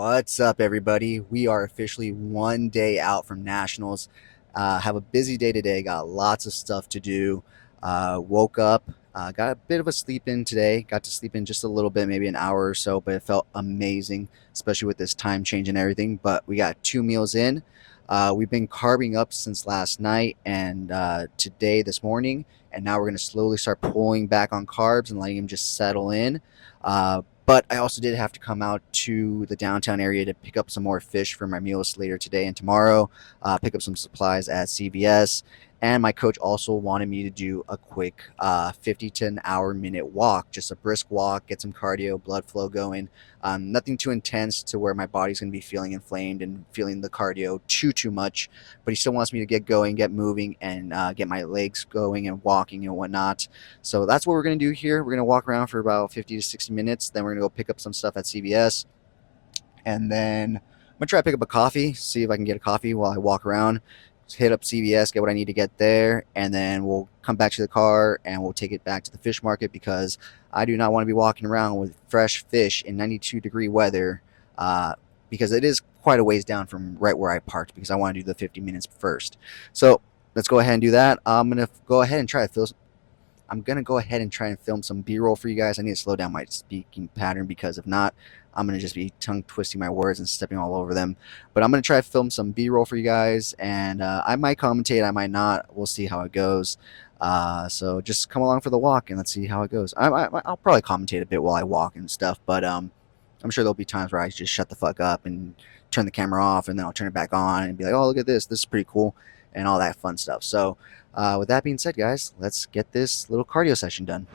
What's up, everybody? We are officially one day out from nationals. Have a busy day today. Got lots of stuff to do. Woke up, got a bit of a sleep in today. Got to sleep in just a little bit, maybe an hour or so, but it felt amazing, especially with this time change and everything. But we got 2 meals in. We've been carbing up since last night and today, this morning, and now we're going to slowly start pulling back on carbs and letting them just settle in. But I also did have to come out to the downtown area to pick up some more fish for my meals later today and tomorrow, pick up some supplies at CVS. And my coach also wanted me to do a quick 50 to an hour minute walk, just a brisk walk, get some cardio, blood flow going. Nothing too intense to where my body's going to be feeling inflamed and feeling the cardio too much. But he still wants me to get going, get moving, and get my legs going and walking and whatnot. So that's what we're going to do here. We're going to walk around for about 50 to 60 minutes. Then we're going to go pick up some stuff at CVS. And then I'm going to try to pick up a coffee, see if I can get a coffee while I walk around. Hit up CVS, get what I need to get there, and then we'll come back to the car and we'll take it back to the fish market because I do not want to be walking around with fresh fish in 92-degree weather because it is quite a ways down from right where I parked because I want to do the 50 minutes first. So let's go ahead and do that. I'm going to go ahead and try and film some B-roll for you guys. I need to slow down my speaking pattern because if not, I'm going to just be tongue twisting my words and stepping all over them. But I'm going to try to film some B-roll for you guys, and I might commentate, I might not. We'll see how it goes. So just come along for the walk and let's see how it goes. I'll probably commentate a bit while I walk and stuff, but I'm sure there'll be times where I just shut the fuck up and turn the camera off, and then I'll turn it back on and be like, oh, look at this. This is pretty cool, and all that fun stuff. So with that being said, guys, let's get this little cardio session done.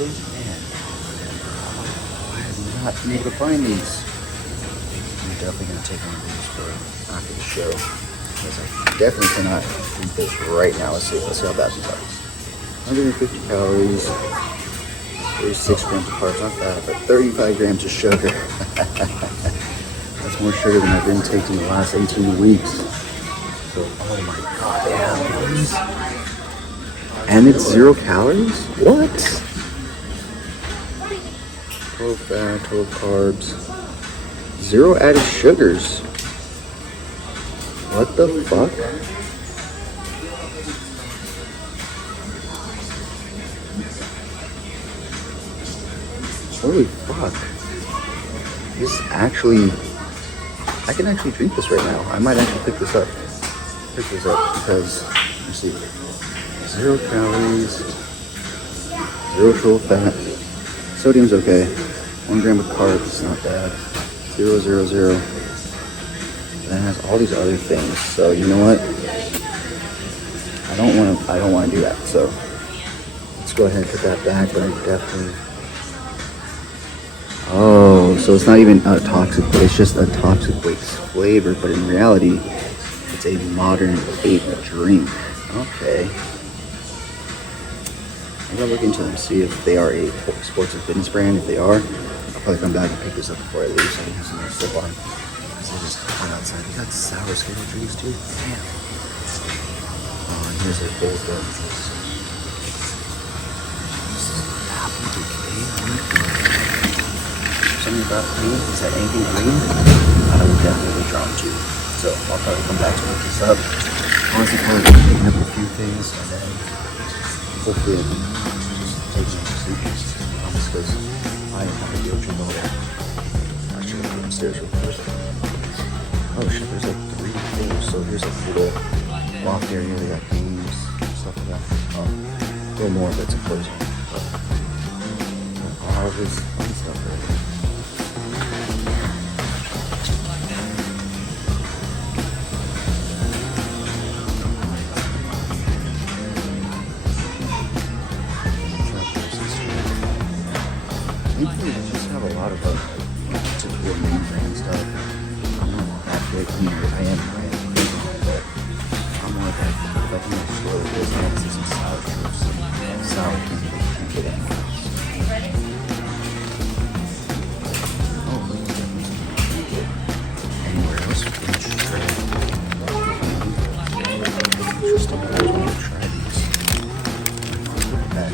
honestly, man, I have not been able to find these. I'm definitely going to take one of these for after the show, because I definitely cannot eat this right now. Let's see how bad these are. 150 calories, 36 grams of carbs, not bad, but 35 grams of sugar. That's more sugar than I've been taking the last 18 weeks. So, oh my god, damn, these. And it's 0 calories? What? 12 fat, 12 carbs, 0 added sugars. What the fuck? Holy fuck. This is actually, I can actually drink this right now. I might actually pick this up. Because, you see, 0 calories, 0 total fat, sodium's okay, 1 gram of carbs, not bad, 0, 0, 0. And it has all these other things. So you know what? I don't want to do that. So let's go ahead and put that back. But I definitely. Oh, so it's not even a toxic waste. It's just a toxic waste flavor. But in reality, it's a modern vape drink. Okay. I'm gonna look into them, see if they are a sports and fitness brand. If they are, I'll probably come back and pick this up before I leave, so I can have something to sip on. Because it's just hot outside. They got sour schedule drinks too. Damn. Oh, and here's their bold beverages. This is apple decay. Something about green. Is that anything green? I would definitely be drawn to. So I'll probably come back to pick this up. Honestly, probably picking up a few things, and then hopefully I can just take them to sleep. Because I have a field trip all day. I should have gone upstairs real quick. Oh shit, there's like 3 things. So here's a little loft area. They got games, stuff like that. A little more, but it's a closed one. But all this fun stuff right here. They just have a lot of typical name brand stuff. I'm not that big. I mean, I am big, but I'm more like if I can explore the business, it's some sour truths. Sour candy that you can't get anywhere else. Oh, look at that. You can't get anywhere else. Interesting. I always want to try these. Look at that.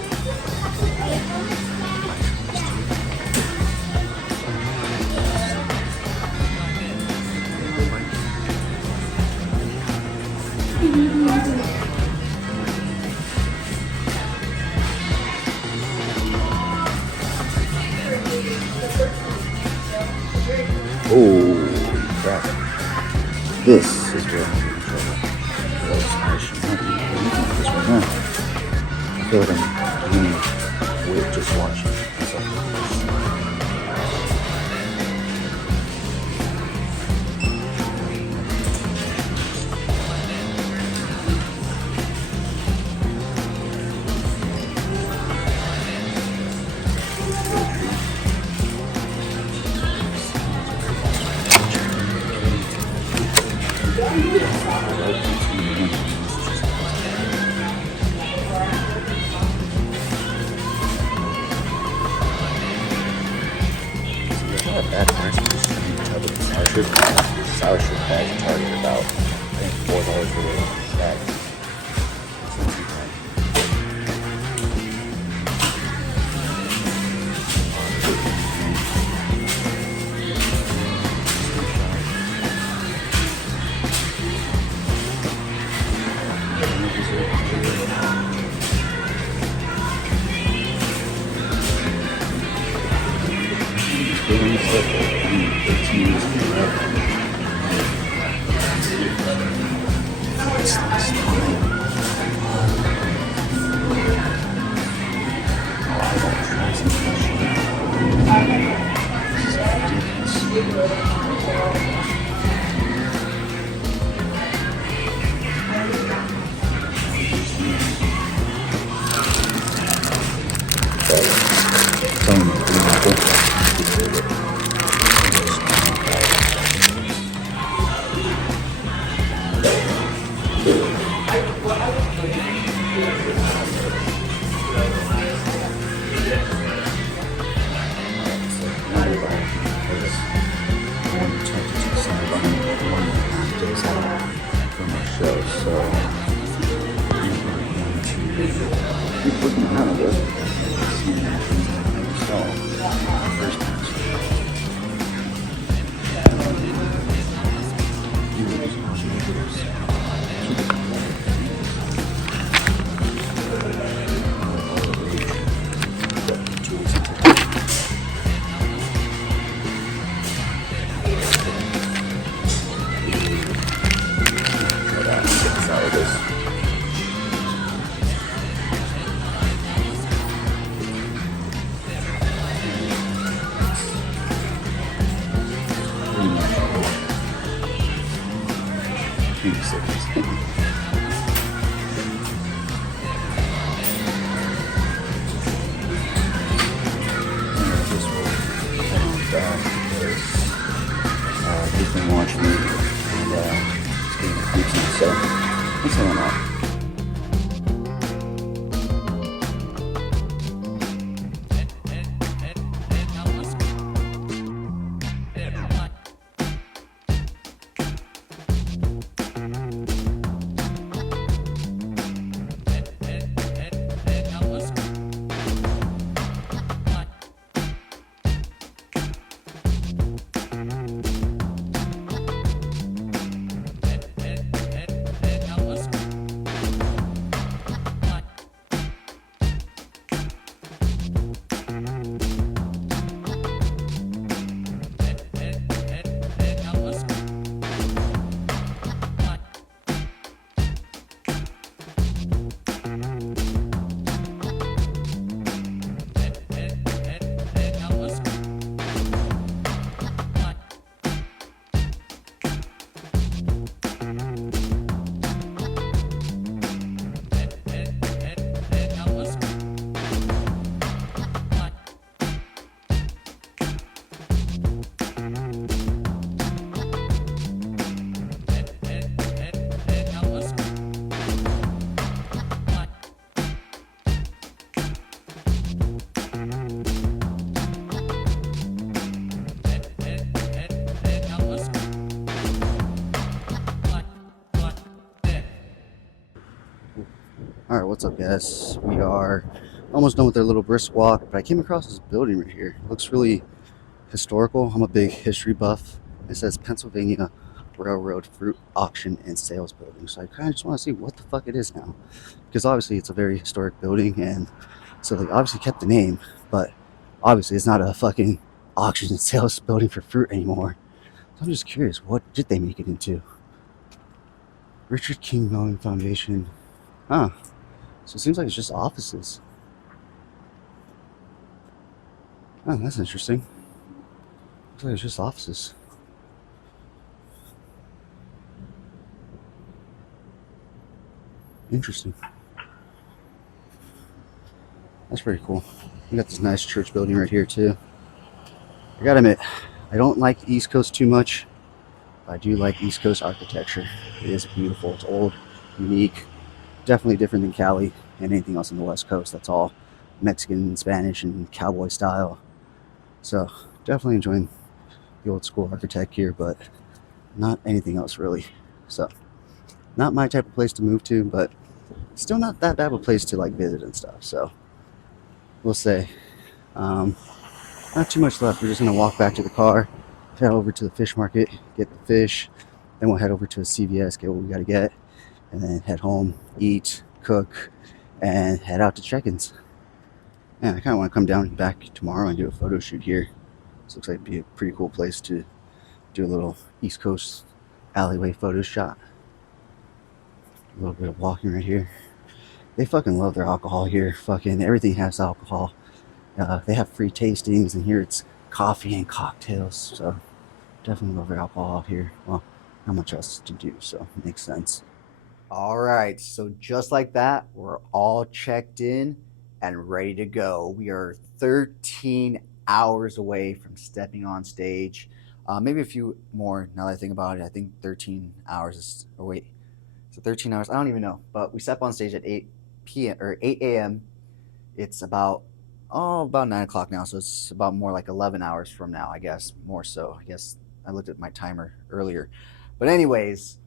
Holy crap. This is where I'm in trouble. Because I should not be looking at this right now. I feel like I'm gaining weight just watching. Sour fruit bags are targeted about, I think, $4 for the bag. It's not too bad. 1.5 days out from our show, so we're going to keep looking around a bit, seeing what we saw first match. He's been watching me and it's being a pizza, so what's going on? All right, what's up, guys? We are almost done with our little brisk walk, but I came across this building right here. It looks really historical. I'm a big history buff. It says Pennsylvania Railroad Fruit Auction and Sales Building. So I kind of just want to see what the fuck it is now, because obviously it's a very historic building, and so they obviously kept the name, but obviously it's not a fucking auction and sales building for fruit anymore. So I'm just curious, what did they make it into? Richard King Mellon Foundation. Huh. So it seems like it's just offices. Oh, that's interesting. Looks like it's just offices. Interesting. That's pretty cool. We got this nice church building right here too. I gotta admit, I don't like the East Coast too much. But I do like East Coast architecture. It is beautiful. It's old, unique, definitely different than Cali and anything else on the West Coast. That's all Mexican, Spanish, and cowboy style. So definitely enjoying the old school architect here, but not anything else really. So not my type of place to move to, but still not that bad of a place to like visit and stuff. So we'll say. Um, Not too much left. We're just gonna walk back to the car, head over to the fish market, get the fish, then we'll head over to a CVS, get what we gotta get, and then head home, eat, cook, and head out to check-ins. Yeah, I kind of want to come down back tomorrow and do a photo shoot here. This looks like it'd be a pretty cool place to do a little East Coast alleyway photo shot. A little bit of walking right here. They fucking love their alcohol here. Fucking everything has alcohol. They have free tastings, and here it's coffee and cocktails. So definitely love their alcohol out here. Well, not much else to do, so it makes sense. All right, so just like that, we're all checked in and ready to go. We are 13 hours away from stepping on stage. Maybe a few more now that I think about it. I think 13 hours is, or wait, So 13 hours. I don't even know. But we step on stage at 8 p.m. or 8 a.m. It's about 9 o'clock now, so it's about more like 11 hours from now, I guess. More so. I guess I looked at my timer earlier. But anyways,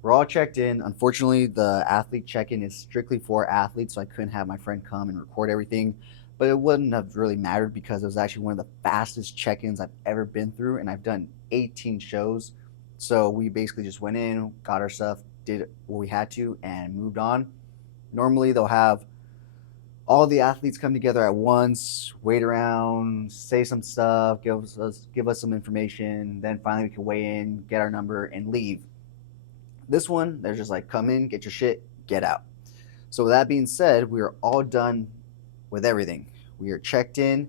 we're all checked in. Unfortunately, the athlete check-in is strictly for athletes, so I couldn't have my friend come and record everything. But it wouldn't have really mattered because it was actually one of the fastest check-ins I've ever been through, and I've done 18 shows. So we basically just went in, got our stuff, did what we had to, and moved on. Normally, they'll have all the athletes come together at once, wait around, say some stuff, give us some information, then finally we can weigh in, get our number, and leave. This one, they're just like, come in, get your shit, get out. So with that being said, we are all done with everything. We are checked in,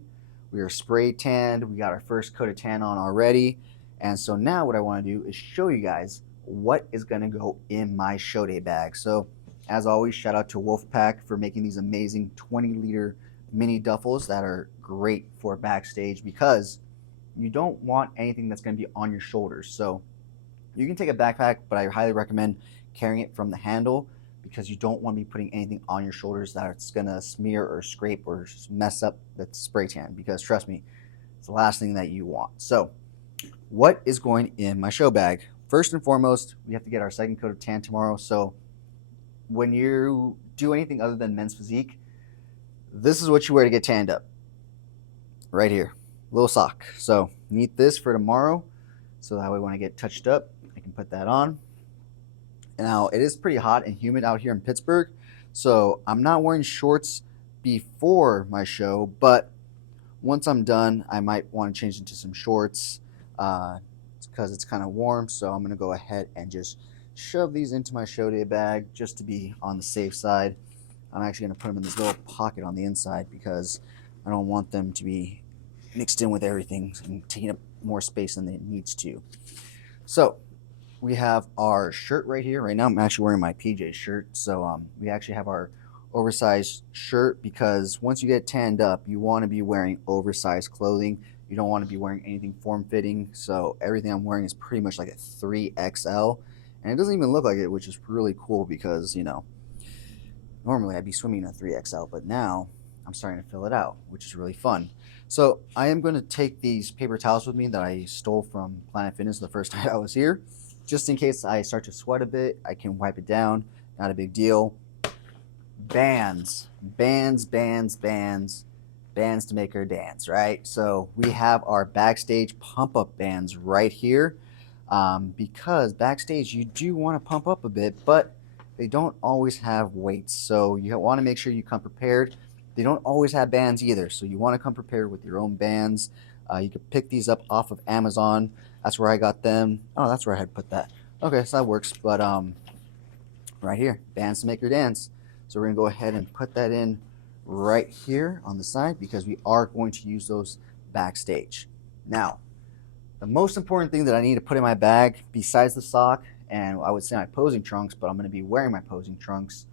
we are spray tanned, we got our first coat of tan on already. And so now what I want to do is show you guys what is going to go in my show day bag. So as always, shout out to Wolfpack for making these amazing 20-liter mini duffels that are great for backstage because you don't want anything that's going to be on your shoulders. So you can take a backpack, but I highly recommend carrying it from the handle because you don't want to be putting anything on your shoulders that's going to smear or scrape or mess up the spray tan because trust me, it's the last thing that you want. So what is going in my show bag? First and foremost, we have to get our second coat of tan tomorrow. So when you do anything other than men's physique, this is what you wear to get tanned up. Right here, little sock. So need this for tomorrow, so that way when I get touched up, I can put that on. Now it is pretty hot and humid out here in Pittsburgh, so I'm not wearing shorts before my show, but once I'm done, I might want to change into some shorts because it's kind of warm. So I'm gonna go ahead and just shove these into my show day bag just to be on the safe side. I'm actually going to put them in this little pocket on the inside because I don't want them to be mixed in with everything and taking up more space than it needs to. So we have our shirt right here. Right now I'm actually wearing my PJ shirt. So we actually have our oversized shirt because once you get tanned up, you want to be wearing oversized clothing. You don't want to be wearing anything form-fitting. So everything I'm wearing is pretty much like a 3XL. And it doesn't even look like it, which is really cool because, you know, normally I'd be swimming in a 3XL, but now I'm starting to fill it out, which is really fun. So I am going to take these paper towels with me that I stole from Planet Fitness the first time I was here. Just in case I start to sweat a bit, I can wipe it down. Not a big deal. Bands to make her dance, right? So we have our backstage pump-up bands right here. Because backstage you do want to pump up a bit, but they don't always have weights. So you want to make sure you come prepared. They don't always have bands either. So you want to come prepared with your own bands. You can pick these up off of Amazon. That's where I got them. Oh, that's where I had put that. Okay, so that works. But right here, bands to make her dance. So we're going to go ahead and put that in right here on the side because we are going to use those backstage. Now, the most important thing that I need to put in my bag, besides the sock, and I would say my posing trunks, but I'm going to be wearing my posing trunks.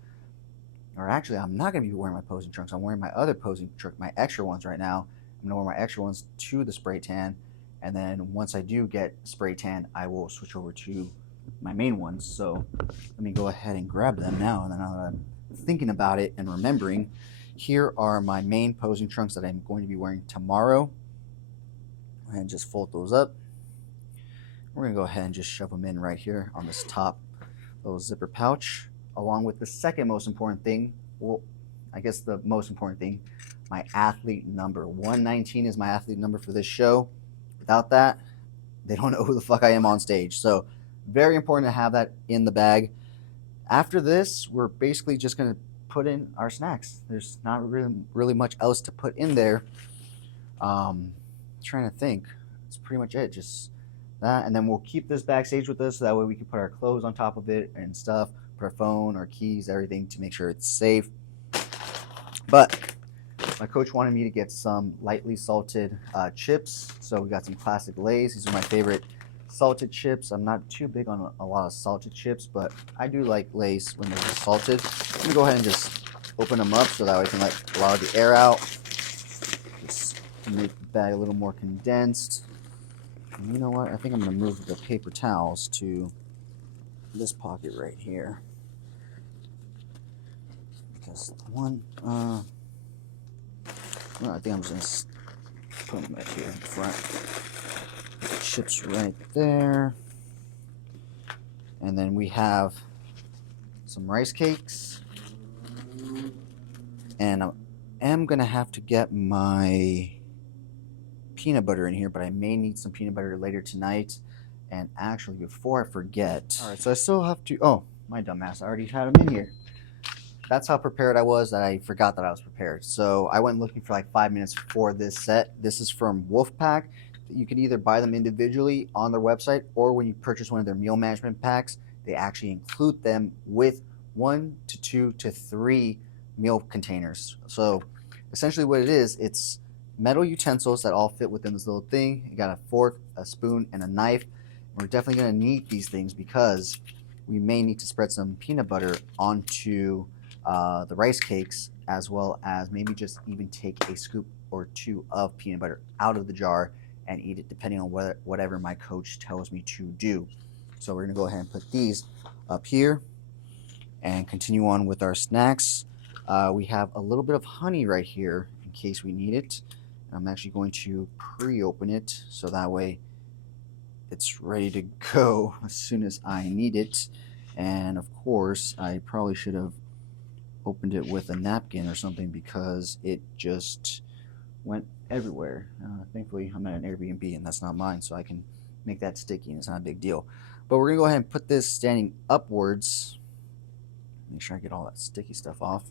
Or actually, I'm not going to be wearing my posing trunks. I'm wearing my other posing trunks, my extra ones right now. I'm going to wear my extra ones to the spray tan. And then once I do get spray tan, I will switch over to my main ones. So let me go ahead and grab them now. And then now that I'm thinking about it and remembering, here are my main posing trunks that I'm going to be wearing tomorrow. And just fold those up. We're going to go ahead and just shove them in right here on this top little zipper pouch, along with the second most important thing. Well, I guess the most important thing, my athlete number. 119 is my athlete number for this show. Without that, they don't know who the fuck I am on stage. So very important to have that in the bag. After this, we're basically just going to put in our snacks. There's not really much else to put in there. Trying to think. It's pretty much it. Just that, and then we'll keep this backstage with us so that way we can put our clothes on top of it and stuff, put our phone, our keys, everything to make sure it's safe. But my coach wanted me to get some lightly salted chips, so we got some classic Lay's. These are my favorite salted chips. I'm not too big on a lot of salted chips, but I do like Lay's when they're just salted. I'm gonna go ahead and just open them up so that way I can let a lot of the air out. Just make the bag a little more condensed. And you know what? I think I'm going to move the paper towels to this pocket right here. because one, I think I'm just gonna put them right here in front. The chips right there, and then we have some rice cakes, and I am gonna have to get my peanut butter in here, but I may need some peanut butter later tonight. And actually, before I forget, all right, so I still have to, oh, my dumbass, I already had them in here. That's how prepared I was that I forgot that I was prepared. So I went looking for like 5 minutes for this set. This is from Wolfpack. You can either buy them individually on their website, or when you purchase one of their meal management packs, they actually include them with 1 to 2 to 3 meal containers. So essentially what it is, it's metal utensils that all fit within this little thing. You got a fork, a spoon, and a knife. We're definitely going to need these things because we may need to spread some peanut butter onto the rice cakes, as well as maybe just even take a scoop or two of peanut butter out of the jar and eat it, depending on whatever my coach tells me to do. So we're going to go ahead and put these up here and continue on with our snacks. We have a little bit of honey right here in case we need it. I'm actually going to pre-open it so that way it's ready to go as soon as I need it. And of course, I probably should have opened it with a napkin or something because it just went everywhere. Thankfully, I'm at an Airbnb and that's not mine, so I can make that sticky and it's not a big deal. But we're gonna go ahead and put this standing upwards. Make sure I get all that sticky stuff off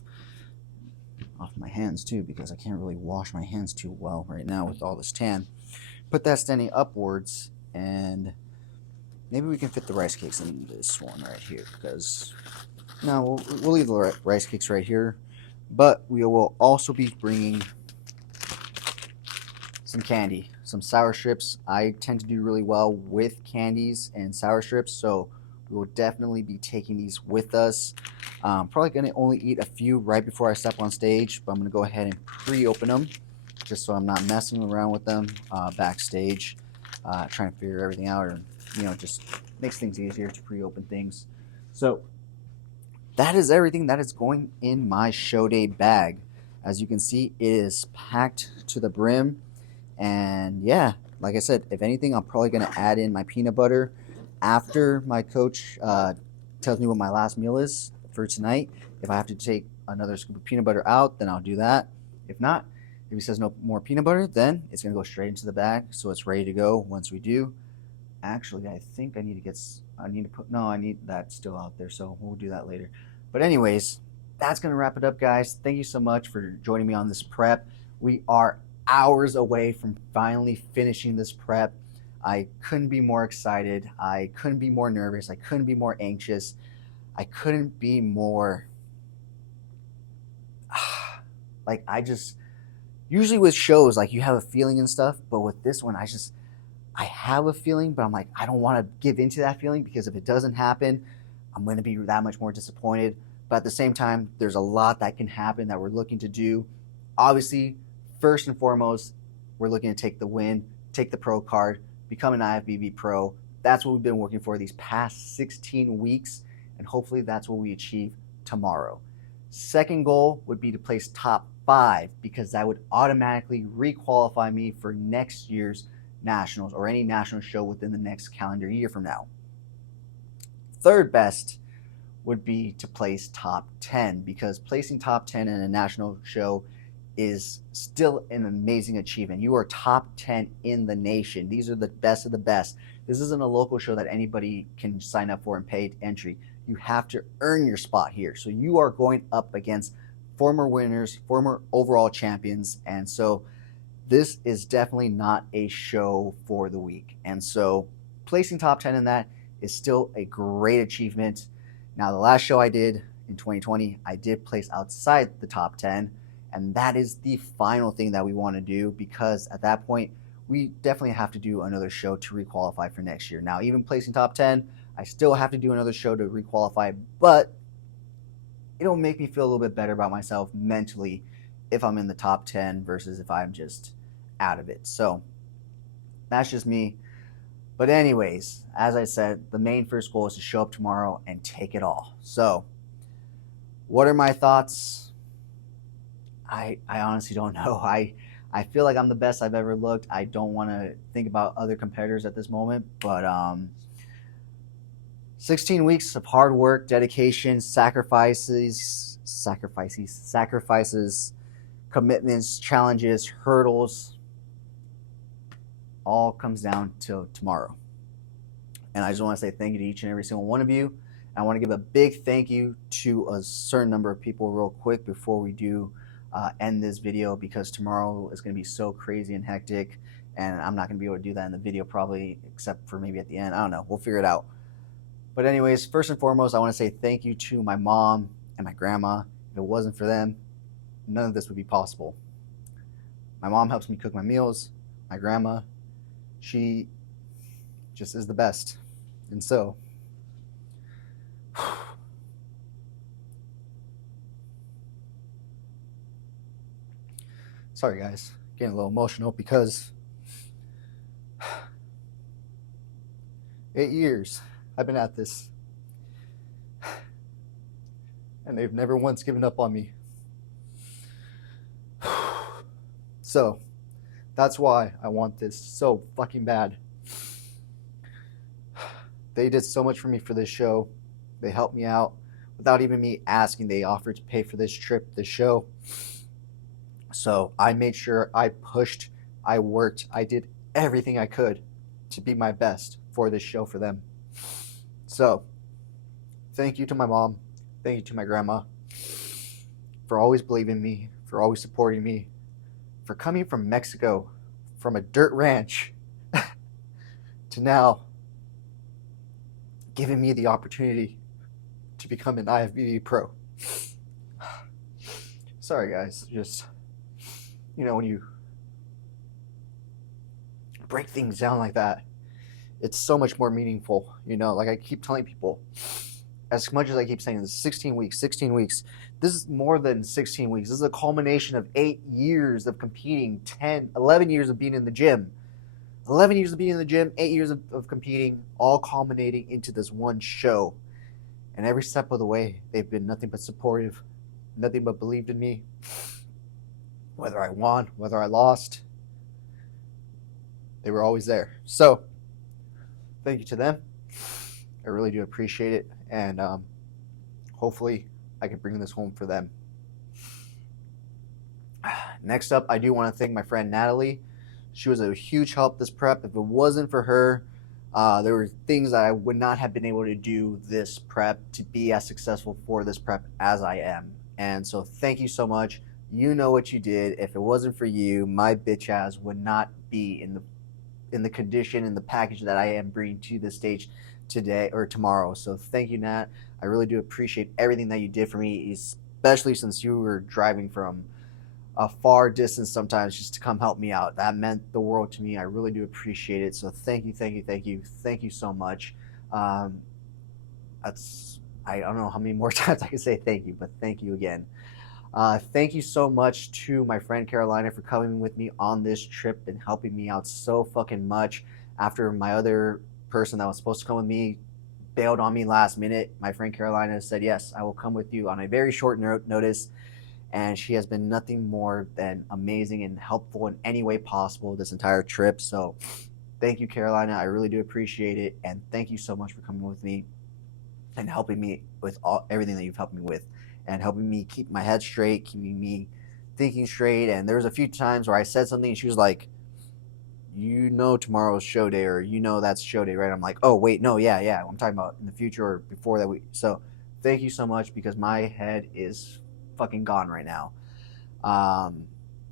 my hands too, because I can't really wash my hands too well right now with all this tan. Put that standing upwards, and maybe we can fit the rice cakes in this one right here, because no, we'll leave the rice cakes right here, but we will also be bringing some candy, some sour strips. I tend to do really well with candies and sour strips, so we will definitely be taking these with us. Probably going to only eat a few right before I step on stage, but I'm going to go ahead and pre-open them just so I'm not messing around with them backstage, trying to figure everything out, or just makes things easier to pre-open things. So that is everything that is going in my show day bag. As you can see, it is packed to the brim. And yeah, like I said, if anything, I'm probably going to add in my peanut butter after my coach tells me what my last meal is for tonight. If I have to take another scoop of peanut butter out, then I'll do that. If not, if he says no more peanut butter, then it's going to go straight into the bag, so it's ready to go once we do. Actually, I think I need that still out there, so we'll do that later. But anyways, that's going to wrap it up, guys. Thank you so much for joining me on this prep. We are hours away from finally finishing this prep. I couldn't be more excited. I couldn't be more nervous. I couldn't be more anxious. I couldn't be more usually with shows, like, you have a feeling and stuff, but with this one, I have a feeling, but I'm like, I don't want to give into that feeling, because if it doesn't happen, I'm going to be that much more disappointed. But at the same time, there's a lot that can happen that we're looking to do. Obviously, first and foremost, we're looking to take the win, take the pro card, become an IFBB pro. That's what we've been working for these past 16 weeks, and hopefully that's what we achieve tomorrow. Second goal would be to place top 5, because that would automatically re-qualify me for next year's nationals, or any national show within the next calendar year from now. Third best would be to place top 10, because placing top 10 in a national show is still an amazing achievement. You are top 10 in the nation. These are the best of the best. This isn't a local show that anybody can sign up for and pay entry. You have to earn your spot here. So you are going up against former winners, former overall champions, and so this is definitely not a show for the weak. And so placing top 10 in that is still a great achievement. Now, the last show I did in 2020, I did place outside the top 10, and that is the final thing that we want to do, because at that point, we definitely have to do another show to requalify for next year. Now, even placing top 10, I still have to do another show to requalify, but it'll make me feel a little bit better about myself mentally if I'm in the top 10 versus if I'm just out of it. So that's just me. But anyways, as I said, the main first goal is to show up tomorrow and take it all. So What are my thoughts? I honestly don't know. I feel like I'm the best I've ever looked. I don't want to think about other competitors at this moment, but 16 weeks of hard work, dedication, sacrifices, commitments, challenges, hurdles, all comes down to tomorrow. And I just want to say thank you to each and every single one of you. I want to give a big thank you to a certain number of people real quick before we do end this video, because tomorrow is going to be so crazy and hectic, and I'm not going to be able to do that in the video probably, except for maybe at the end. I don't know. We'll figure it out. But anyways, first and foremost, I want to say thank you to my mom and my grandma. If it wasn't for them, none of this would be possible. My mom helps me cook my meals. My grandma, she just is the best. And so, sorry guys, getting a little emotional because 8 years I've been at this, and they've never once given up on me. So that's why I want this so fucking bad. They did so much for me for this show. They helped me out without even me asking. They offered to pay for this trip, this show. So I made sure I pushed, I worked, I did everything I could to be my best for this show for them. So thank you to my mom. Thank you to my grandma for always believing in me, for always supporting me, for coming from Mexico, from a dirt ranch, to now giving me the opportunity to become an IFBB pro. Sorry guys, just, when you break things down like that, it's so much more meaningful. Like I keep telling people, as much as I keep saying this, 16 weeks, this is more than 16 weeks. This is a culmination of 8 years of competing, 11 years of being in the gym. 11 years of being in the gym, 8 years of competing, all culminating into this one show. And every step of the way, they've been nothing but supportive, nothing but believed in me. Whether I won, whether I lost, they were always there. So, thank you to them. I really do appreciate it. And hopefully, I can bring this home for them. Next up, I do want to thank my friend Natalie. She was a huge help this prep. If it wasn't for her, there were things that I would not have been able to do this prep to be as successful for this prep as I am. And so thank you so much. You know what you did. If it wasn't for you, my bitch ass would not be in the condition, in the package that I am bringing to the stage today or tomorrow. So thank you, Nat. I really do appreciate everything that you did for me, especially since you were driving from a far distance sometimes just to come help me out. That meant the world to me. I really do appreciate it. So thank you so much. I don't know how many more times I can say thank you, but thank you again. Thank you so much to my friend Carolina for coming with me on this trip and helping me out so fucking much after my other person that was supposed to come with me bailed on me last minute. My friend Carolina said, yes, I will come with you on a very short notice. And she has been nothing more than amazing and helpful in any way possible this entire trip. So thank you, Carolina. I really do appreciate it. And thank you so much for coming with me and helping me with everything that you've helped me with, and helping me keep my head straight, keeping me thinking straight. And there was a few times where I said something and she was like, tomorrow's show day, or that's show day, right? I'm like, oh, wait, no, yeah. I'm talking about in the future or before that week. So thank you so much, because my head is fucking gone right now.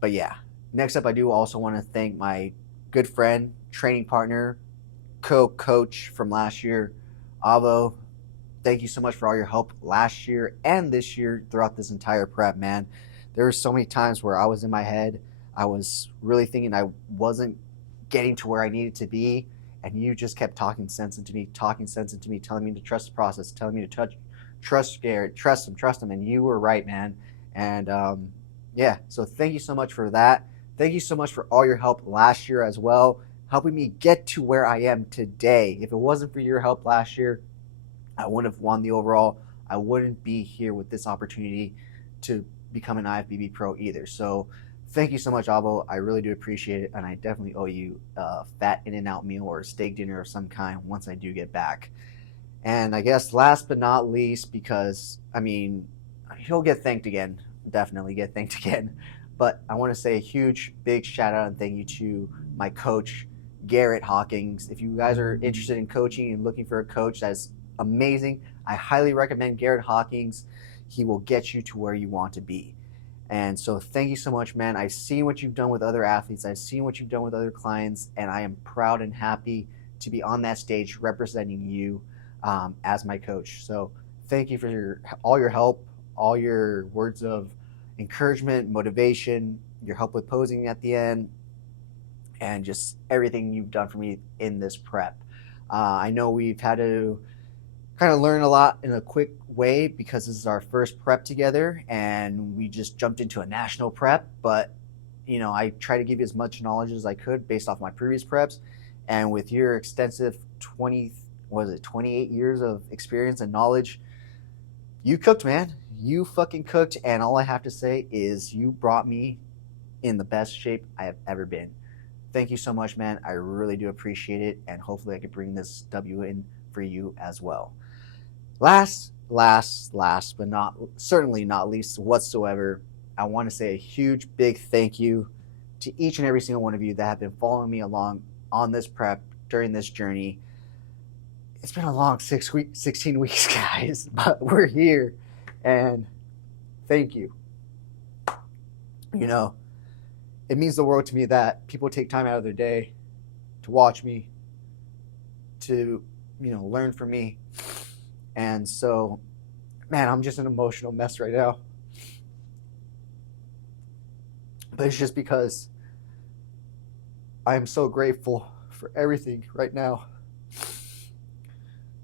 But yeah, next up, I do also want to thank my good friend, training partner, co-coach from last year, Avo. Thank you so much for all your help last year and this year throughout this entire prep, man. There were so many times where I was in my head. I was really thinking I wasn't getting to where I needed to be, and you just kept talking sense into me, telling me to trust the process, telling me to trust Garrett, trust him, and you were right, man. And yeah, so thank you so much for that. Thank you so much for all your help last year as well, helping me get to where I am today. If it wasn't for your help last year, I wouldn't have won the overall. I wouldn't be here with this opportunity to become an IFBB pro either. So thank you so much, Avo. I really do appreciate it, and I definitely owe you a fat In-N-Out meal or a steak dinner of some kind once I do get back. And I guess last but not least, because I mean, he'll get thanked again, definitely get thanked again. But I want to say a huge, big shout out and thank you to my coach, Garrett Hawkins. If you guys are interested in coaching and looking for a coach that's amazing, I highly recommend Garrett Hawkins. He will get you to where you want to be. And so thank you so much, man. I've seen what you've done with other athletes. I've seen what you've done with other clients, and I am proud and happy to be on that stage representing you as my coach. So thank you for all your help, all your words of encouragement, motivation, your help with posing at the end, and just everything you've done for me in this prep. I know we've had to kind of learn a lot in a quick way because this is our first prep together and we just jumped into a national prep. But, you know, I try to give you as much knowledge as I could based off my previous preps. And with your extensive 28 years of experience and knowledge, you cooked, man. You fucking cooked. And all I have to say is you brought me in the best shape I have ever been. Thank you so much, man. I really do appreciate it. And hopefully I can bring this W in for you as well. Last, but not certainly not least whatsoever, I want to say a huge, big thank you to each and every single one of you that have been following me along on this prep during this journey. It's been a long 16 weeks, guys, but we're here, and thank you. You know, it means the world to me that people take time out of their day to watch me, to, you know, learn from me. And so, man, I'm just an emotional mess right now. But it's just because I am so grateful for everything right now.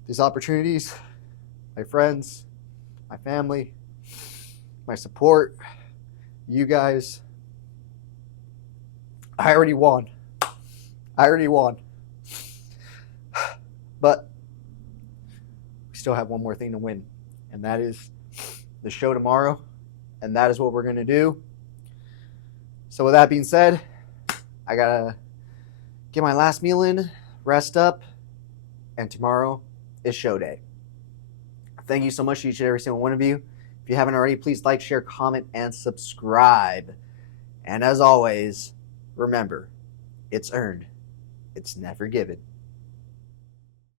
These opportunities, my friends, my family, my support, you guys. I already won. But we still have one more thing to win, and that is the show tomorrow, and that is what we're going to do. So with that being said, I got to get my last meal in, rest up, and tomorrow is show day. Thank you so much to each and every single one of you. If you haven't already, please like, share, comment, and subscribe. And as always, remember, it's earned. It's never given.